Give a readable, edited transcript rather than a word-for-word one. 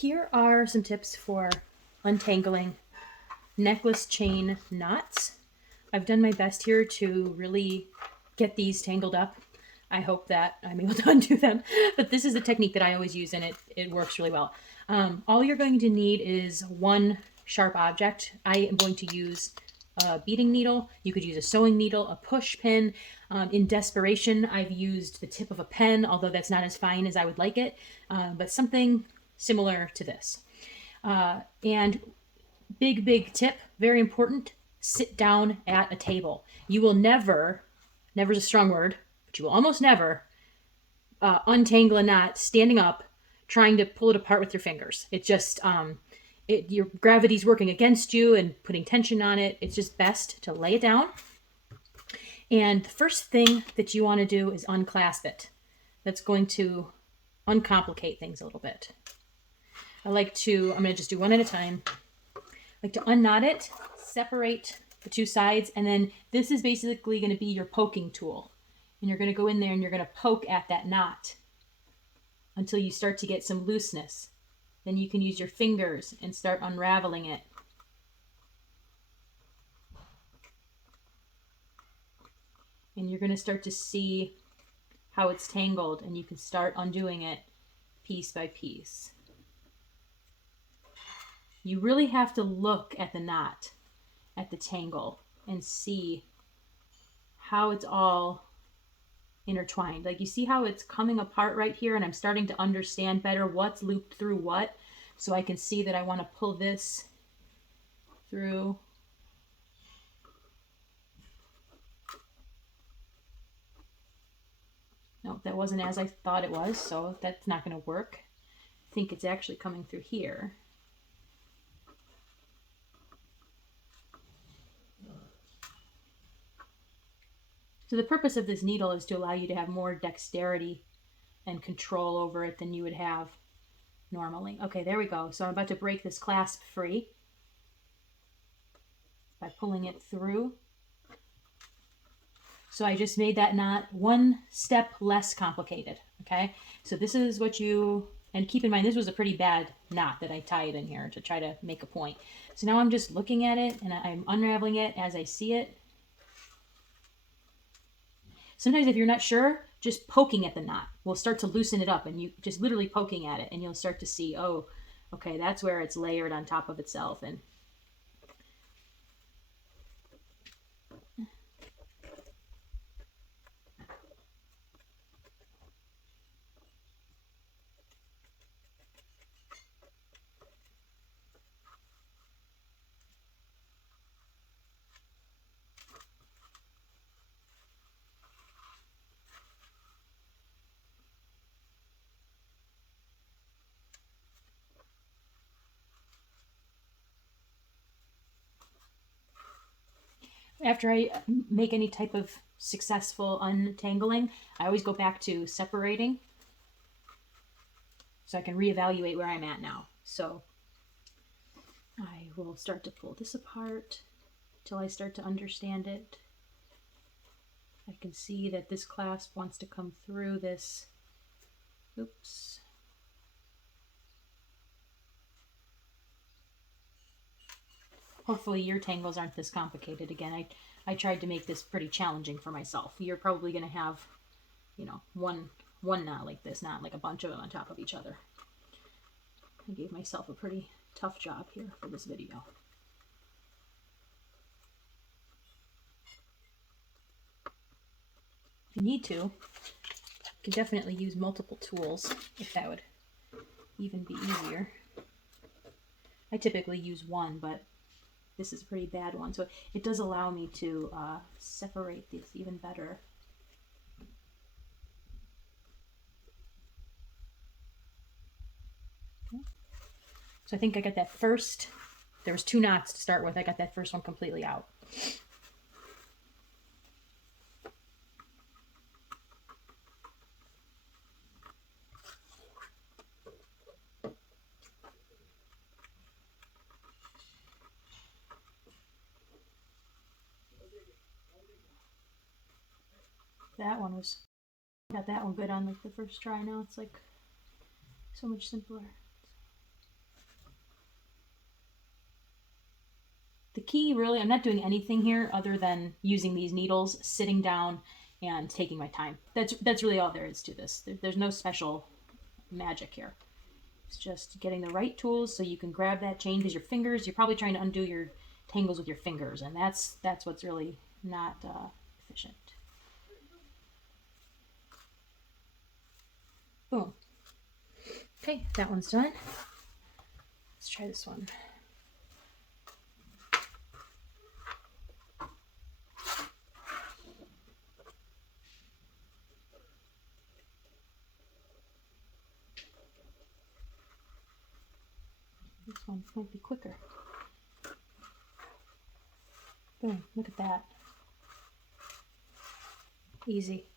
Here are some tips for untangling necklace chain knots. I've done my best here to really get these tangled up. I hope that I'm able to undo them, but this is a technique that I always use and it works really well. All you're going to need is one sharp object. I am going to use a beading needle. You could use a sewing needle, a push pin. In desperation, I've used the tip of a pen, although that's not as fine as I would like it, but something similar to this. And big tip, very important, sit down at a table. You will never is a strong word, but you will almost never untangle a knot standing up, trying to pull it apart with your fingers. It just, your gravity's working against you and putting tension on it. It's just best to lay it down. And the first thing that you want to do is unclasp it. That's going to uncomplicate things a little bit. I'm going to just do one at a time. I like to unknot it, separate the two sides, and then this is basically going to be your poking tool. And you're going to go in there and you're going to poke at that knot until you start to get some looseness. Then you can use your fingers and start unraveling it. And you're going to start to see how it's tangled, and you can start undoing it piece by piece. You really have to look at the knot, at the tangle, and see how it's all intertwined. Like, you see how it's coming apart right here, and I'm starting to understand better what's looped through what, so I can see that I want to pull this through. No, that wasn't as I thought it was, so that's not going to work. I think it's actually coming through here. So the purpose of this needle is to allow you to have more dexterity and control over it than you would have normally. Okay, there we go. So I'm about to break this clasp free by pulling it through. So I just made that knot one step less complicated, okay? So this is what and keep in mind, this was a pretty bad knot that I tied in here to try to make a point. So now I'm just looking at it and I'm unraveling it as I see it. Sometimes if you're not sure, just poking at the knot will start to loosen it up, and you just literally poking at it and you'll start to see, oh, okay, that's where it's layered on top of itself. And after I make any type of successful untangling, I always go back to separating so I can reevaluate where I'm at now. So I will start to pull this apart till I start to understand it. I can see that this clasp wants to come through this. Oops. Hopefully your tangles aren't this complicated. Again, I tried to make this pretty challenging for myself. You're probably going to have, one knot like this, not like a bunch of them on top of each other. I gave myself a pretty tough job here for this video. If you need to, you can definitely use multiple tools if that would even be easier. I typically use one, but this is a pretty bad one, so it does allow me to separate this even better. Okay. So I think I got that first, there was 2 knots to start with, I got that first one completely out. Got that one good on like the first try. Now it's like so much simpler. The key really, I'm not doing anything here other than using these needles, sitting down, and taking my time. That's really all there is to this. There's no special magic here. It's just getting the right tools so you can grab that chain, because your fingers, you're probably trying to undo your tangles with your fingers, and that's what's really not efficient. Boom. Okay, that one's done. Let's try this one. This one might be quicker. Boom, look at that. Easy.